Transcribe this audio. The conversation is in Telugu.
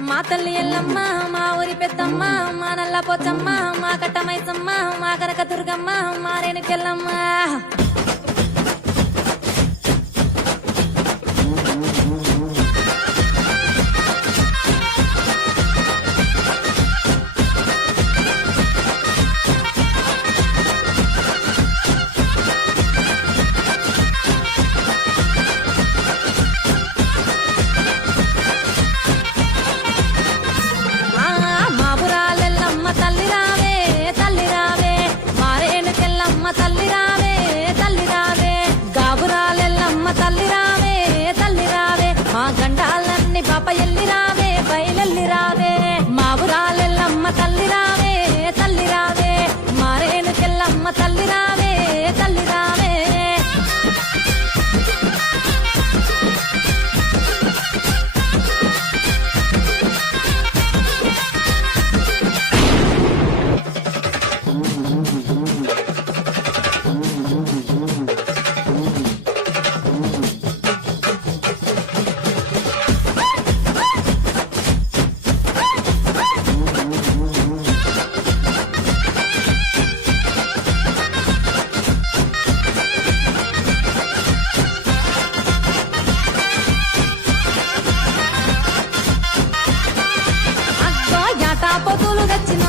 మా తల్లి ఎల్లమ్మ మా ఊరి పెద్దమ్మ మా నల్ల పోచమ్మ మా కట్టమైసమ్మ మా కనక దుర్గమ్మ మా రేణుకెళ్ళమ్మ పాప ఎల్లి రావే బయలెల్లి రావే మా ఊరాలెల్లమ్మ తల్లి రావే తల్లి రావే మా రేణుకెళ్ళమ్మ తల్లి రావే తల్లి రావే పొతులు తెచ్చిన